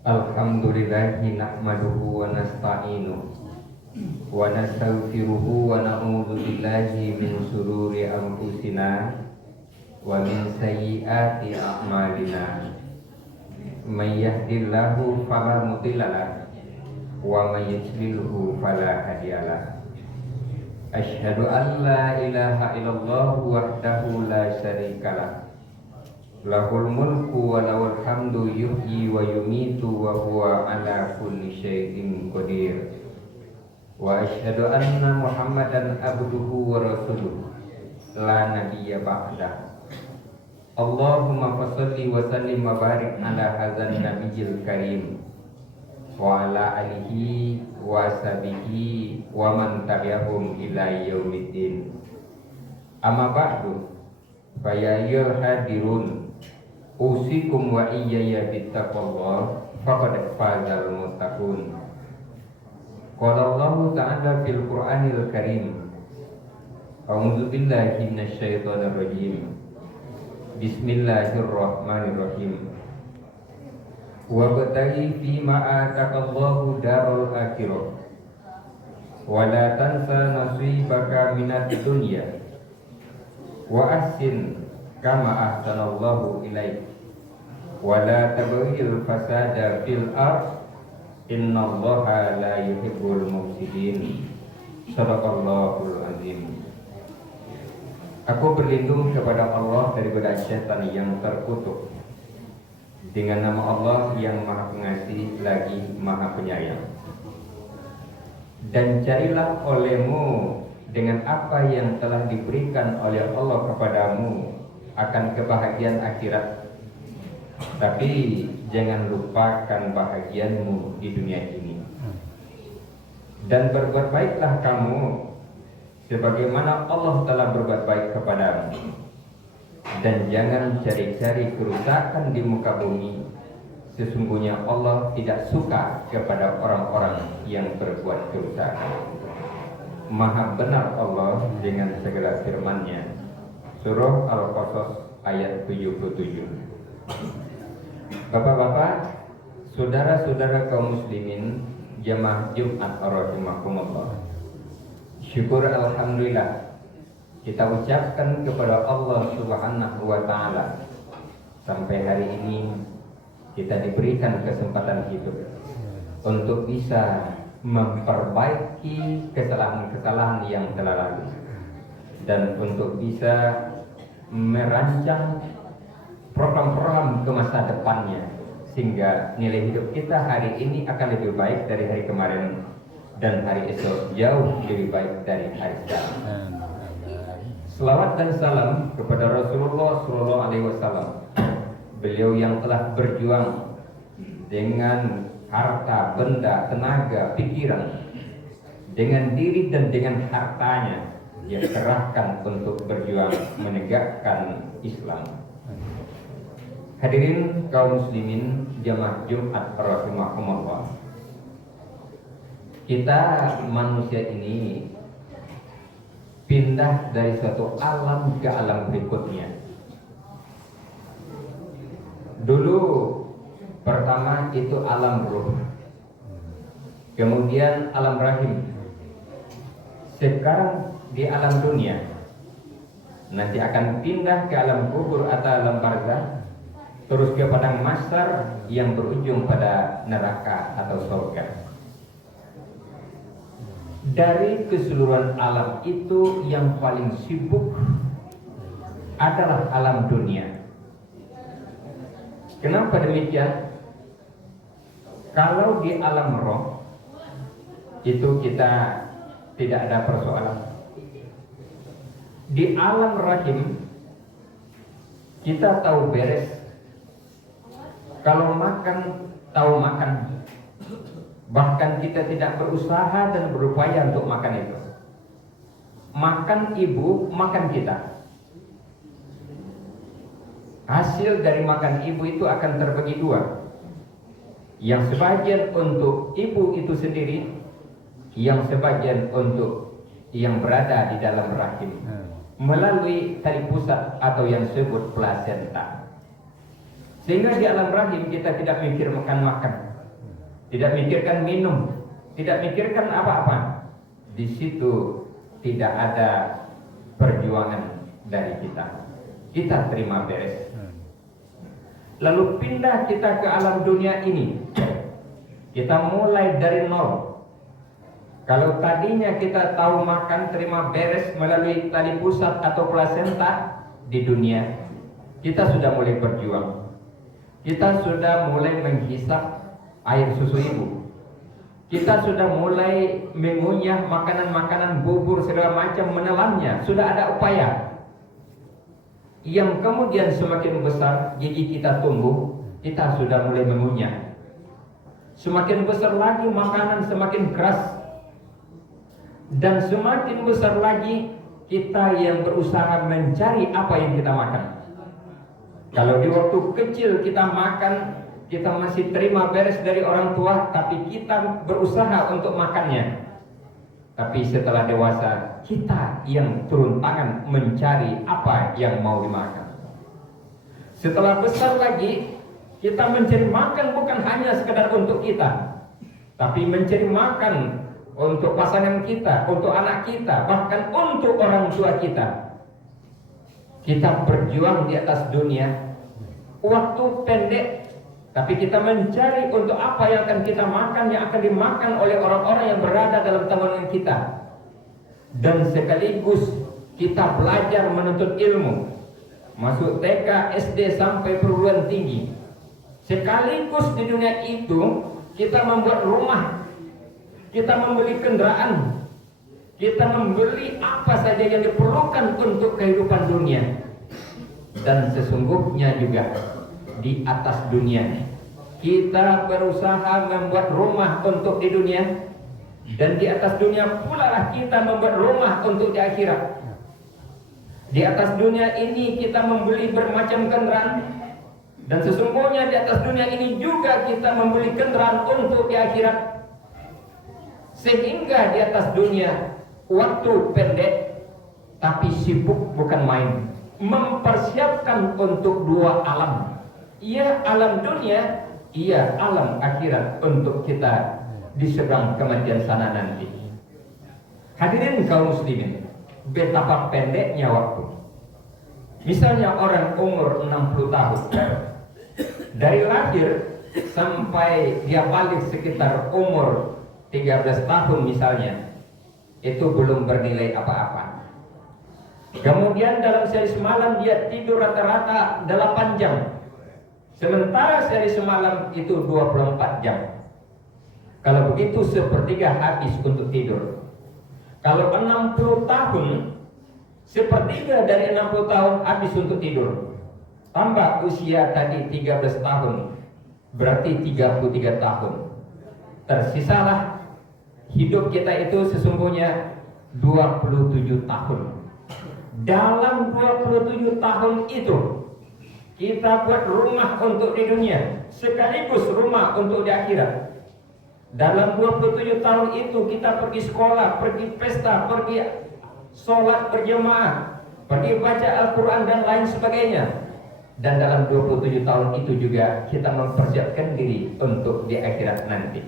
Alhamdulillahi nahmaduhu wa nasta'inuhu wa nastaghfiruhu wa na'udzu billahi min shururi anfusina wa min sayyiati a'malina. May yahdihillahu fala mudilla lahu wa may yudlilhu fala hadiya lahu. Asyhadu an la ilaha illallah wahdahu la syarika lahu. Lahul mulku wa lahul hamdu yuhyi wa yumitu wa huwa ala kulli syai'in qadir. Wa asyhadu anna Muhammadan abduhu wa rasuluh la nabiyya ba'dah. Allahumma fasholli wa sallim wa barik ala hadzal nabiyil karim wa ala alihi wa sahbihi wa man tabi'ahum ila yaumiddin. Amma ba'du, fa ya ayyuhal hadirun, usikum wa iyaya bittaqwallah faqad fazal muttaqun. Qala Allah ta'ala fil Qur'anil Karim, a'udzu billahi minasyaitonir rajim. Bismillahirrahmanirrahim. Wa bataghi fi ma ataqallahu darul akhirah wa la tansa nasibaka minad dunya wa ahsin kama ahsanallahu ilaik wa la tabghil fasada fil ard innallaha la yuhibbul mufsidin. Shadaqallahul azim. Aku berlindung kepada Allah daripada syaitan yang terkutuk, dengan nama Allah yang Maha Pengasih lagi Maha Penyayang. Dan carilah olehmu dengan apa yang telah diberikan oleh Allah kepadamu akan kebahagiaan akhirat, tapi jangan lupakan bahagianmu di dunia ini. Dan berbuat baiklah kamu sebagaimana Allah telah berbuat baik kepadamu, dan jangan cari-cari kerusakan di muka bumi. Sesungguhnya Allah tidak suka kepada orang-orang yang berbuat kerusakan. Maha benar Allah dengan segala firman-Nya. Surah Al-Qasas ayat 77. Bapak-bapak, saudara-saudara kaum muslimin, jamaah Jumat rahimakumullah. Syukur alhamdulillah kita ucapkan kepada Allah Subhanahu wa taala, sampai hari ini kita diberikan kesempatan hidup untuk bisa memperbaiki kesalahan-kesalahan yang telah lalu, dan untuk bisa merancang program-program ke masa depannya, sehingga nilai hidup kita hari ini akan lebih baik dari hari kemarin, dan hari esok jauh lebih baik dari hari sekarang. Selawat dan salam kepada Rasulullah SAW, beliau yang telah berjuang dengan harta, benda, tenaga, pikiran, dengan diri dan dengan hartanya dia kerahkan untuk berjuang menegakkan Islam. Hadirin kaum muslimin jamaah Jumat rahimakumullah. Kita manusia ini pindah dari suatu alam ke alam berikutnya. Dulu pertama itu alam ruh, kemudian alam rahim, sekarang di alam dunia, nanti akan pindah ke alam kubur atau alam barzakh, terus ke padang mahsyar yang berujung pada neraka atau surga. Dari keseluruhan alam itu yang paling sibuk adalah alam dunia. Kenapa demikian? Kalau di alam roh itu kita tidak ada persoalan. Di alam rahim kita tahu beres Kalau makan, tahu makan. Bahkan kita tidak berusaha dan berupaya untuk makan itu. Makan ibu, makan kita. Hasil dari makan ibu itu akan terbagi dua. Yang sebagian untuk ibu itu sendiri, yang sebagian untuk yang berada di dalam rahim melalui tali pusat atau yang disebut plasenta. Sehingga di alam rahim kita tidak mikir makan, tidak mikirkan minum, tidak mikirkan apa-apa. Di situ tidak ada perjuangan dari kita. Kita terima beres. Lalu pindah kita ke alam dunia ini. Kita mulai dari nol. Kalau tadinya kita tahu makan, terima beres melalui tali pusat atau plasenta di dunia, kita sudah mulai berjuang. Kita sudah mulai menghisap air susu ibu. Kita sudah mulai mengunyah makanan-makanan bubur segala macam, menelannya. Sudah ada upaya. Yang kemudian semakin besar gigi kita tumbuh, kita sudah mulai mengunyah. Semakin besar lagi makanan semakin keras, dan semakin besar lagi kita yang berusaha mencari apa yang kita makan. Kalau di waktu kecil kita makan, kita masih terima beres dari orang tua, tapi kita berusaha untuk makannya. Tapi setelah dewasa, kita yang turun tangan mencari apa yang mau dimakan. Setelah besar lagi, kita mencari makan bukan hanya sekedar untuk kita, tapi mencari makan untuk pasangan kita, untuk anak kita, bahkan untuk orang tua kita. Kita berjuang di atas dunia, waktu pendek, tapi kita mencari untuk apa yang akan kita makan, yang akan dimakan oleh orang-orang yang berada dalam tanggungan kita. Dan sekaligus kita belajar menuntut ilmu, masuk TK, SD sampai perguruan tinggi. Sekaligus di dunia itu kita membuat rumah, kita membeli kendaraan, kita membeli apa saja yang diperlukan untuk kehidupan dunia. Dan sesungguhnya juga di atas dunia kita berusaha membuat rumah untuk di dunia, dan di atas dunia pula lah kita membuat rumah untuk di akhirat. Di atas dunia ini kita membeli bermacam kendaraan, dan sesungguhnya di atas dunia ini juga kita membeli kendaraan untuk di akhirat. Sehingga di atas dunia waktu pendek, tapi sibuk bukan main, mempersiapkan untuk dua alam. Ia alam dunia, ia alam akhirat, untuk kita di seberang kematian sana nanti. Hadirin kaum muslimin, betapa pendeknya waktu. Misalnya orang umur 60 tahun, dari lahir sampai dia balik sekitar umur 13 tahun misalnya, itu belum bernilai apa-apa. Kemudian dalam sehari semalam dia tidur rata-rata 8 jam. Sementara sehari semalam itu 24 jam. Kalau begitu sepertiga habis untuk tidur. Kalau 60 tahun, sepertiga dari 60 tahun habis untuk tidur. Tambah usia tadi 13 tahun, berarti 33 tahun. Tersisalah hidup kita itu sesungguhnya 27 tahun. Dalam 27 tahun itu kita buat rumah untuk di dunia, sekaligus rumah untuk di akhirat. Dalam 27 tahun itu kita pergi sekolah, pergi pesta, pergi sholat berjemaah, pergi baca Al-Quran dan lain sebagainya. Dan dalam 27 tahun itu juga kita mempersiapkan diri untuk di akhirat nanti.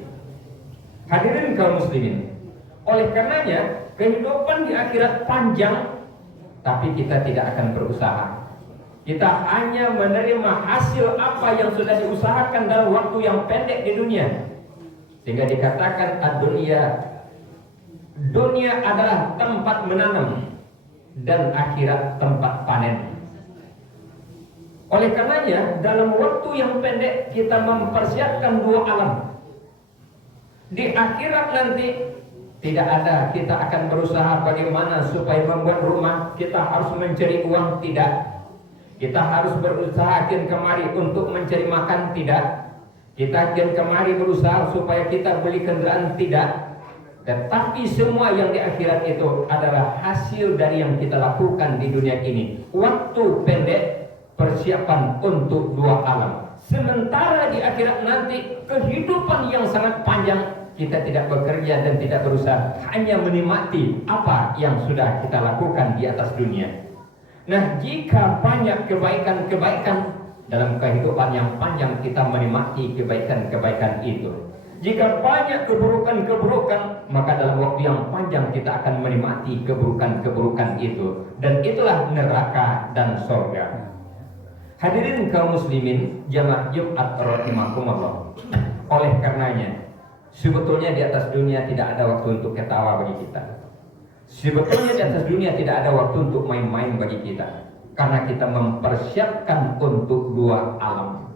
Hadirin kaum muslimin, oleh karenanya kehidupan di akhirat panjang, tapi kita tidak akan berusaha. Kita hanya menerima hasil apa yang sudah diusahakan dalam waktu yang pendek di dunia. Sehingga dikatakan dunia adalah tempat menanam dan akhirat tempat panen. Oleh karenanya dalam waktu yang pendek kita mempersiapkan dua alam. Di akhirat nanti tidak ada kita akan berusaha bagaimana supaya membuat rumah, kita harus mencari uang, tidak. Kita harus berusaha kian kemari untuk mencari makan, tidak. Kita kian kemari berusaha supaya kita beli kendaraan, tidak. Tetapi semua yang di akhirat itu adalah hasil dari yang kita lakukan di dunia ini. Waktu pendek, persiapan untuk dua alam. Sementara di akhirat nanti kehidupan yang sangat panjang, kita tidak bekerja dan tidak berusaha, hanya menikmati apa yang sudah kita lakukan di atas dunia. Nah, jika banyak kebaikan-kebaikan dalam kehidupan yang panjang, kita menikmati kebaikan-kebaikan itu. Jika banyak keburukan-keburukan, maka dalam waktu yang panjang kita akan menikmati keburukan-keburukan itu. Dan itulah neraka dan surga. Hadirin kaum muslimin jamaah Jumat rahimakumullah. Oleh karenanya, sebetulnya di atas dunia tidak ada waktu untuk ketawa bagi kita. Sebetulnya di atas dunia tidak ada waktu untuk main-main bagi kita, karena kita mempersiapkan untuk dua alam.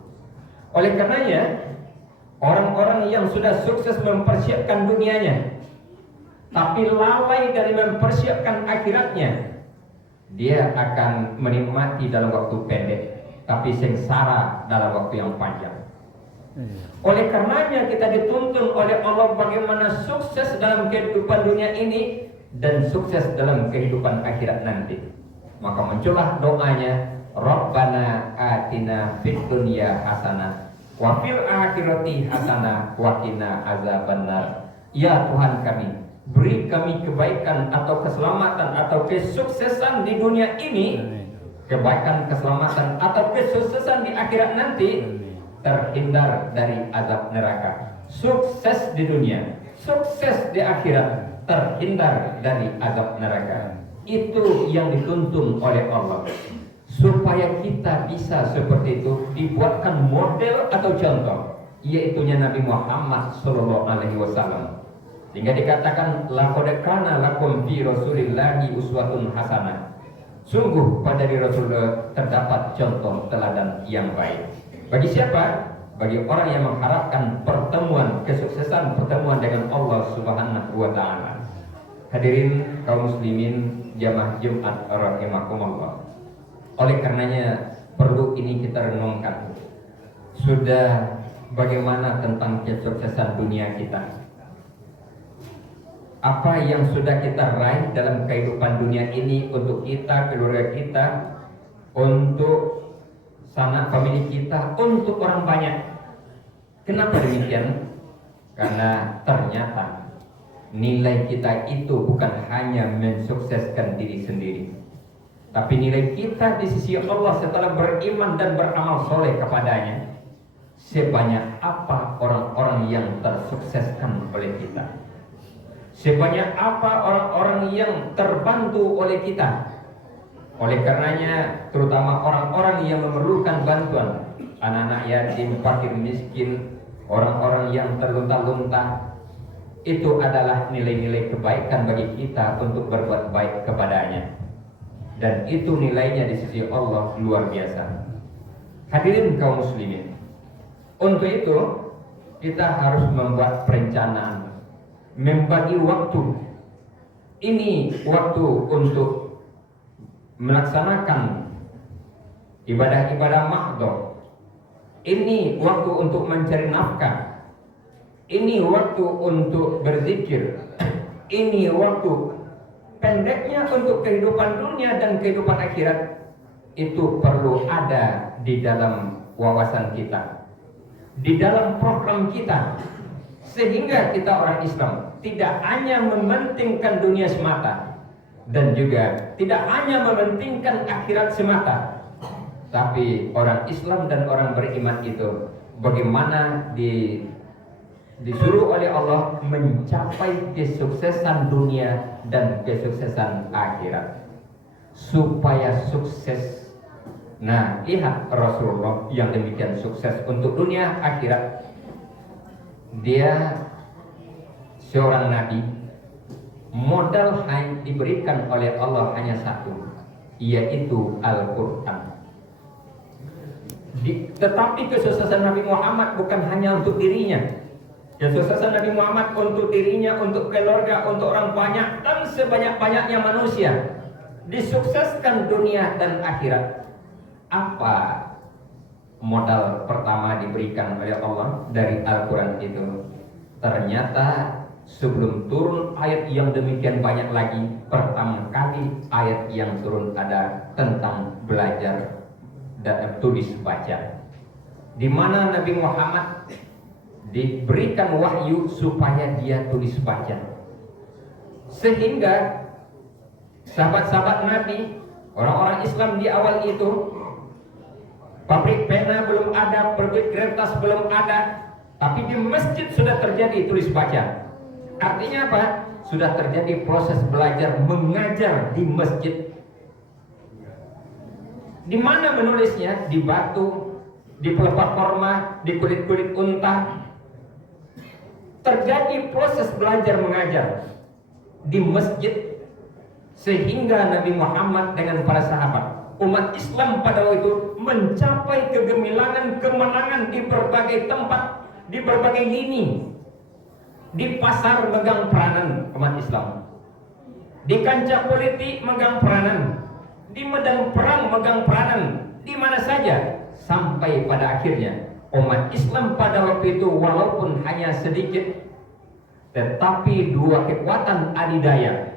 Oleh karenanya, orang-orang yang sudah sukses mempersiapkan dunianya, tapi lalai dari mempersiapkan akhiratnya, dia akan menikmati dalam waktu pendek, tapi sengsara dalam waktu yang panjang. Oleh karenanya kita dituntun oleh Allah bagaimana sukses dalam kehidupan dunia ini dan sukses dalam kehidupan akhirat nanti. Maka muncullah doanya, Rabbana atina fid dunya hasanah wa fil akhirati hasanah wa qina azabannar. Ya Tuhan kami, beri kami kebaikan atau keselamatan atau kesuksesan di dunia ini, kebaikan, keselamatan atau kesuksesan di akhirat nanti, terhindar dari azab neraka. Sukses di dunia, sukses di akhirat, terhindar dari azab neraka. Itu yang dituntun oleh Allah. Supaya kita bisa seperti itu, dibuatkan model atau contoh, yaitunya Nabi Muhammad SAW. Sehingga dikatakan, laqad kana lakum fi Rasulillahi uswatun hasanah. Sungguh pada diri Rasulullah terdapat contoh teladan yang baik. Bagi siapa? Bagi orang yang mengharapkan pertemuan, kesuksesan pertemuan dengan Allah Subhanahu wa Ta'ala. Hadirin kaum muslimin jamaah Jumat rahimakumullah. Oleh karenanya perlu ini kita renungkan. Sudah bagaimana tentang kesuksesan dunia kita? Apa yang sudah kita raih dalam kehidupan dunia ini untuk kita, keluarga kita, untuk sanak famili kita, untuk orang banyak. Kenapa demikian? Karena ternyata nilai kita itu bukan hanya mensukseskan diri sendiri, tapi nilai kita di sisi Allah setelah beriman dan beramal soleh kepadanya, sebanyak apa orang-orang yang tersukseskan oleh kita, sebanyak apa orang-orang yang terbantu oleh kita. Oleh karenanya, terutama orang-orang yang memerlukan bantuan, anak-anak yatim, fakir miskin, orang-orang yang terlunta-lunta, itu adalah nilai-nilai kebaikan bagi kita untuk berbuat baik kepadanya. Dan itu nilainya di sisi Allah luar biasa. Hadirin kaum muslimin, untuk itu kita harus membuat perencanaan, membagi waktu. Ini waktu untuk melaksanakan ibadah-ibadah mahdhah. Ini waktu untuk mencari nafkah. Ini waktu untuk berzikir. Ini waktu pendeknya untuk kehidupan dunia dan kehidupan akhirat. Itu perlu ada di dalam wawasan kita, di dalam program kita, sehingga kita orang Islam tidak hanya mementingkan dunia semata, dan juga tidak hanya mementingkan akhirat semata, tapi orang Islam dan orang beriman itu bagaimana disuruh oleh Allah mencapai kesuksesan dunia dan kesuksesan akhirat supaya sukses. Nah, lihat Rasulullah yang demikian sukses untuk dunia akhirat. Dia seorang nabi, modal yang diberikan oleh Allah hanya satu, yaitu Al-Quran. Tetapi kesuksesan Nabi Muhammad bukan hanya untuk dirinya. Kesuksesan Nabi Muhammad untuk dirinya, untuk keluarga, untuk orang banyak, dan sebanyak-banyaknya manusia. Disukseskan dunia dan akhirat. Apa modal pertama diberikan oleh Allah dari Al-Quran itu? Ternyata sebelum turun ayat yang demikian banyak lagi, pertama kali ayat yang turun ada tentang belajar dan tulis baca, di mana Nabi Muhammad diberikan wahyu supaya dia tulis baca, sehingga sahabat-sahabat Nabi, orang-orang Islam di awal itu, pabrik pena belum ada, pabrik kertas belum ada, tapi di masjid sudah terjadi tulis baca. Artinya apa? Sudah terjadi proses belajar mengajar di masjid. Di mana menulisnya? Di batu, di pelepah korma, di kulit-kulit unta. Terjadi proses belajar mengajar di masjid, sehingga Nabi Muhammad dengan para sahabat, umat Islam pada waktu itu mencapai kegemilangan, kemenangan di berbagai tempat, di berbagai lini. Di pasar megang peranan umat Islam, di kancah politik megang peranan, di medan perang megang peranan, di mana saja, sampai pada akhirnya umat Islam pada waktu itu walaupun hanya sedikit, tetapi dua kekuatan adidaya,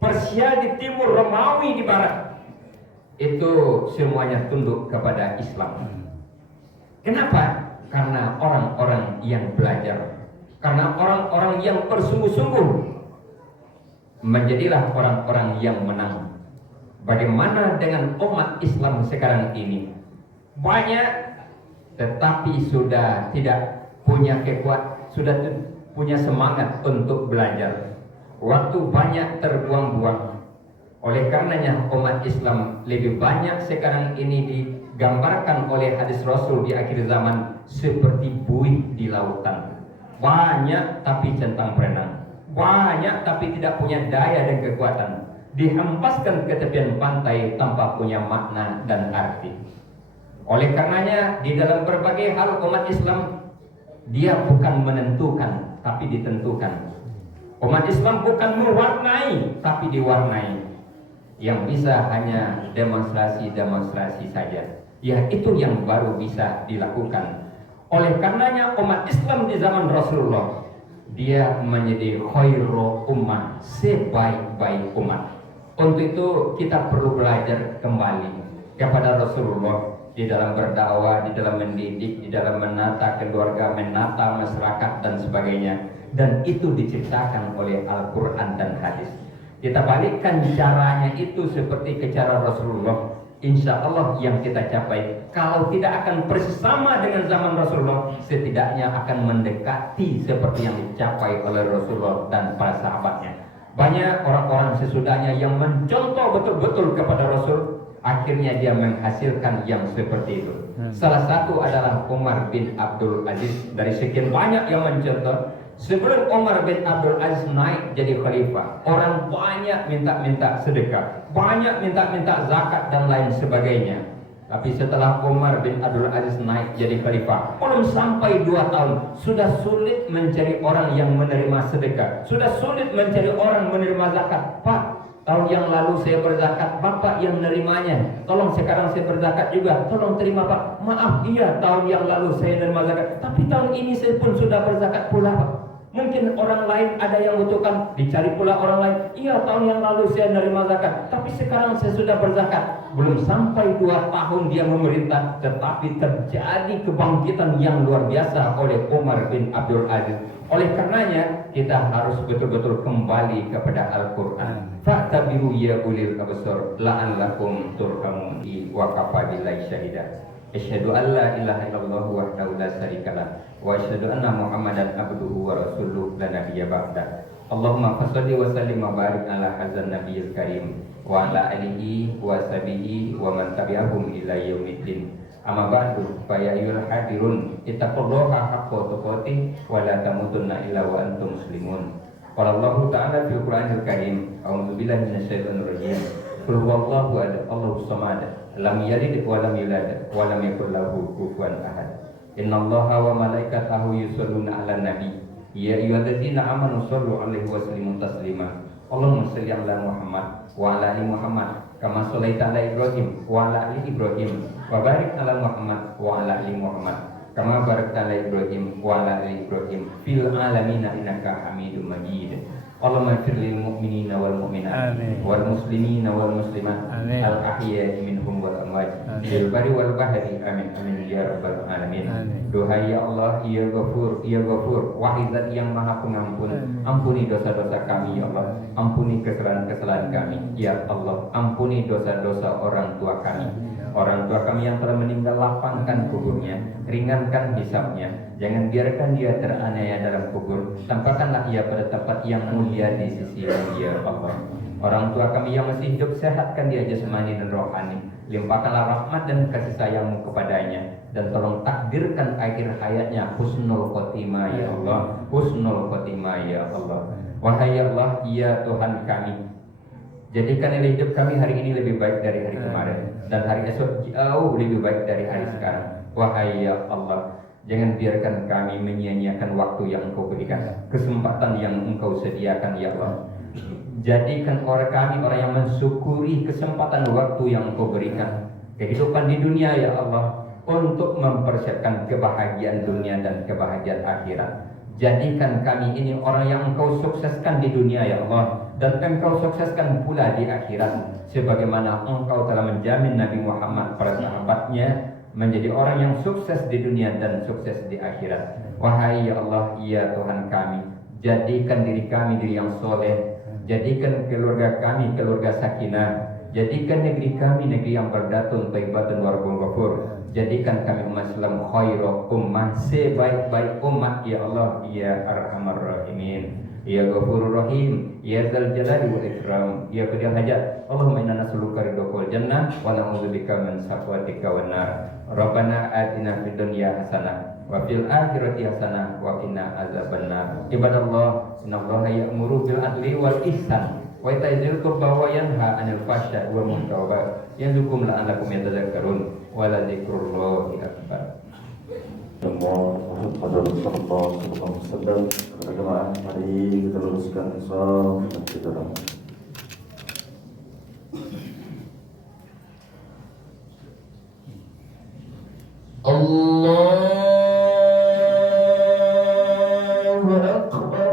Persia di timur, Romawi di barat, itu semuanya tunduk kepada Islam. Kenapa? Karena orang-orang yang belajar, karena orang-orang yang bersungguh-sungguh. Menjadilah orang-orang yang menang. Bagaimana dengan umat Islam sekarang ini? Banyak, tetapi sudah tidak punya kekuatan, sudah punya semangat untuk belajar. Waktu banyak terbuang-buang. Oleh karenanya umat Islam lebih banyak sekarang ini digambarkan oleh hadis Rasul di akhir zaman seperti buih di lautan. Banyak tapi centang berenang, banyak tapi tidak punya daya dan kekuatan, dihempaskan ke tepian pantai tanpa punya makna dan arti. Oleh karenanya di dalam berbagai hal umat Islam, dia bukan menentukan tapi ditentukan. Umat Islam bukan mewarnai tapi diwarnai. Yang bisa hanya demonstrasi-demonstrasi saja, ya itu yang baru bisa dilakukan. Oleh karenanya umat Islam di zaman Rasulullah, dia menjadi khairu ummah, sebaik-baik umat. Untuk itu kita perlu belajar kembali kepada Rasulullah di dalam berdakwah, di dalam mendidik, di dalam menata keluarga, menata masyarakat dan sebagainya. Dan itu diciptakan oleh Al-Quran dan hadis. Kita balikkan caranya itu seperti ke cara Rasulullah, insya Allah yang kita capai, kalau tidak akan persis sama dengan zaman Rasulullah, setidaknya akan mendekati seperti yang dicapai oleh Rasulullah dan para sahabatnya. Banyak orang-orang sesudahnya yang mencontoh betul-betul kepada Rasul, akhirnya dia menghasilkan yang seperti itu. Salah satu adalah Umar bin Abdul Aziz. Dari sekian banyak yang mencontoh, sebelum Umar bin Abdul Aziz naik jadi khalifah, orang banyak minta-minta sedekah, banyak minta-minta zakat dan lain sebagainya. Tapi setelah Umar bin Abdul Aziz naik jadi khalifah, belum sampai 2 tahun, sudah sulit mencari orang yang menerima sedekah, sudah sulit mencari orang menerima zakat. Pak, tahun yang lalu saya berzakat, Bapak yang menerimanya. Tolong sekarang saya berzakat juga, tolong terima Pak. Maaf, iya tahun yang lalu saya menerima zakat, tapi tahun ini saya pun sudah berzakat pula Pak. Mungkin orang lain ada yang butuhkan, dicari pula orang lain. Iya tahun yang lalu saya menerima zakat, tapi sekarang saya sudah berzakat. Belum sampai 2 tahun dia memerintah, tetapi terjadi kebangkitan yang luar biasa oleh Umar bin Abdul Aziz. Oleh karenanya kita harus betul-betul kembali kepada Al-Quran. Fa'tabiru ya ulil absar la'allakum turhamun wa kafa billahi syahida. Asyhadu an la ilaha illallah wahdahu la syarikalah wa asyhadu anna Muhammadan abduhu wa rasuluhu la nabiyya ba'da. Allahumma fashalli wa sallim wa barik ala hadzal nabiyil karim wa ala alihi wa sahbihi wa man tabi'ahum ila yaumiddin. Amma ba'du, fa ya ayyuhal hadirun ittaqullaha haqqa tuqatih wa la tamutunna illa wa antum muslimun. Qala Allahu ta'ala fil Qur'anil Karim, a'udzu billahi minasyaitonir rajim. Qul huwallahu ahad, Allahus samad, lam yalid wa lam yulad wa lam yakul lahu kufuwan ahad. Innallaha wa malaikatahu yusholluna 'alan nabi. Ya ayyuhalladzina amanu shollu 'alaihi wa sallimu taslima. Allahumma shalli ala Muhammad wa ala ali Muhammad kama shallaita ala Ibrahim wa ala ali Ibrahim wa barik ala Muhammad wa ala ali Muhammad kama barakta ala Ibrahim wa ala ali Ibrahim fil alamin innaka Hamidum Majid. Allahumma ighfir lil mu'minina wal mu'minat wal muslimina wal muslimat al ahya'i minhum wal amwat fil barri wal bahri amin amin ya rabbal alamin. Doa ya Allah ya Ghafur wahai Zat yang Maha Pengampun, ampuni dosa-dosa kami ya Allah, ampuni kesalahan-kesalahan kami ya Allah, ampuni dosa-dosa orang tua kami. Orang tua kami yang telah meninggal, lapangkan kuburnya, ringankan hisabnya, jangan biarkan dia teraniaya dalam kubur, tampakkanlah ia pada tempat yang mulia di sisi-Mu ya Allah. Orang tua kami yang masih hidup, sehatkan dia jasmani dan rohani, limpahkanlah rahmat dan kasih sayang-Mu kepadanya, dan tolong takdirkan akhir hayatnya husnul khotimah ya Allah, husnul khotimah ya Allah. Wahai Allah ya Tuhan kami, jadikan nilai hidup kami hari ini lebih baik dari hari kemarin, dan hari esok jauh lebih baik dari hari sekarang. Wahai ya Allah, jangan biarkan kami menyia-nyiakan waktu yang Engkau berikan, kesempatan yang Engkau sediakan ya Allah. Jadikan kami orang yang mensyukuri kesempatan waktu yang Engkau berikan, kehidupan di dunia ya Allah, untuk mempersiapkan kebahagiaan dunia dan kebahagiaan akhirat. Jadikan kami ini orang yang Engkau sukseskan di dunia ya Allah, dan Engkau sukseskan pula di akhirat, sebagaimana Engkau telah menjamin Nabi Muhammad para sahabatnya menjadi orang yang sukses di dunia dan sukses di akhirat. Wahai ya Allah ya Tuhan kami, jadikan diri kami diri yang soleh, jadikan keluarga kami keluarga sakinah, jadikan negeri kami negeri yang berdatun thayyibatun warabun ghafur. Jadikan kami umat Islam khairu ummah, sebaik-baik umat ya Allah ya Arhamar Rahimin ya Ghafurur Rahim ya Dzal Jalali wal Ikram ya Qadil Hajat. Allahumma inna nas'aluka ridhaqal jannah wa na'udzubika min sakhatika wan nar. Rabbana atina fid dunya hasanah wa fil akhirati hasanah wa qina azabannar. Ibadallah, innallaha ya'muru bil adli wal ihsan wa ita'i dzil qurba wa yanha 'anil fahsya'i wal munkari wa ya'idukum la'allakum tadhakkarun wa la dzikrullahi akbar. Pada Rasulullah SAW, jemaah, mari kita luruskan shaf dan kita dalam. Allahu Akbar.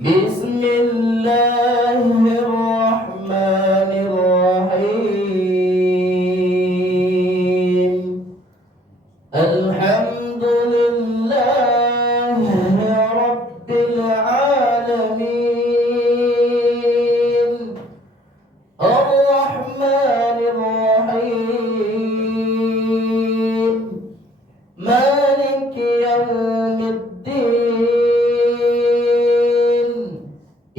Bismillahirrahmanirrahim. Alhamdulillahi Rabbil alamin. Ar-Rahmanirrahim. Maliki yawmiddin.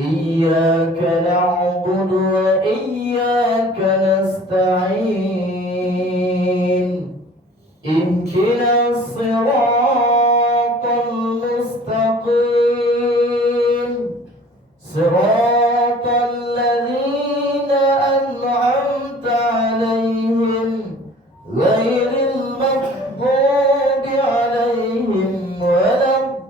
Iyyaka na'budu wa iyyaka nasta'in. Ihdinas siratal mustaqim. Siratal ladzina an'amta 'alaihim ghairil maghdubi 'alaihim waladdallin.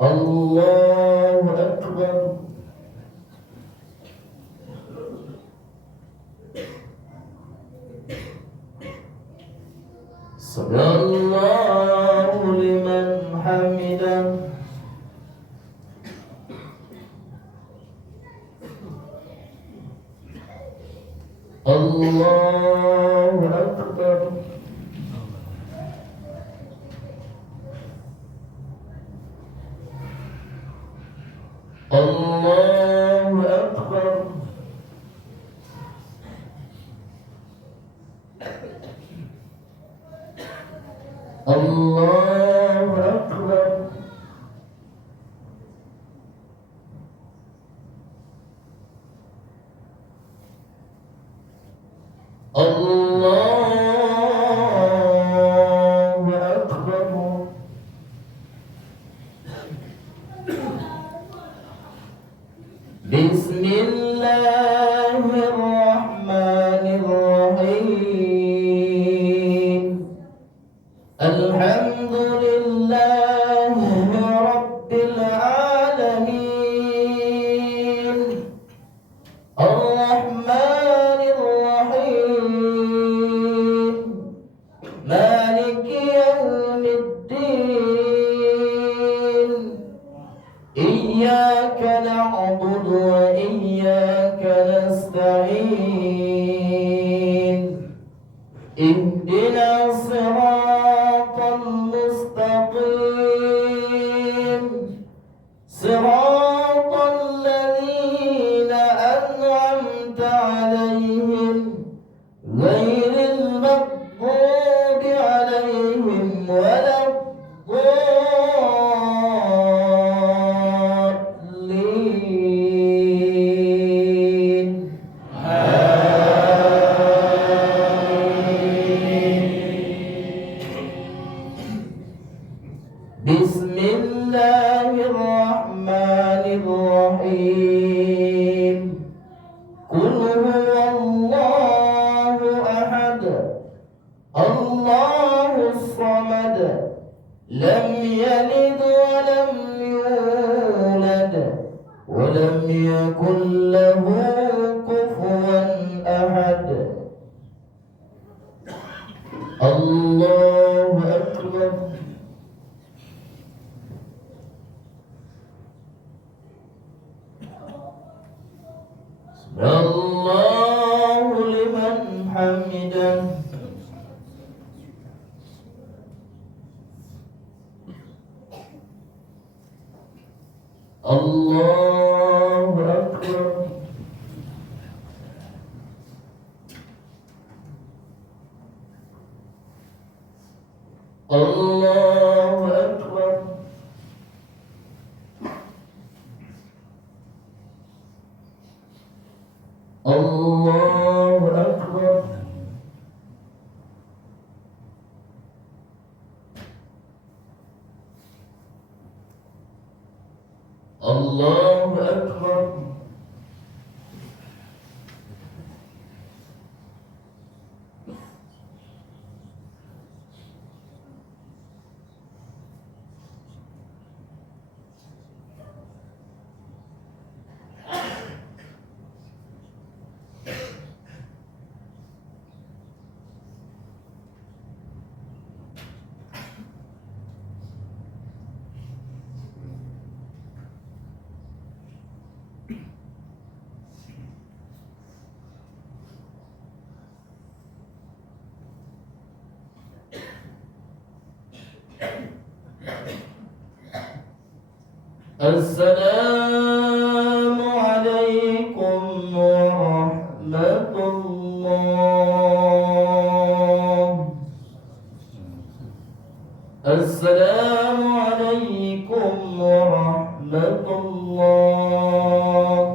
الله أكبر. سمع الله لمن حمده. الله أكبر. الله أكبر. الله أكبر. الله أكبر. بسم الله الرحمن الرحيم. الحمد لله رب العالمين. الرحمن الرحيم. مالك يوم الدين. إياك نعبد وإياك نستعين. اهدنا الصراط المستقيم. صراط الذين أنعمت عليهم غير المغضوب عليهم ولا الضالين. بسم الله الرحمن الرحيم. قل هو الله أحد الله الصمد لم يلد ولم يولد ولم يكن له كفوا أحد. الله أكبر. الله لمن حمده. الله أكبر. الله أكبر. الله أكبر. الله أكبر. السلام عليكم ورحمة الله. السلام عليكم ورحمة الله.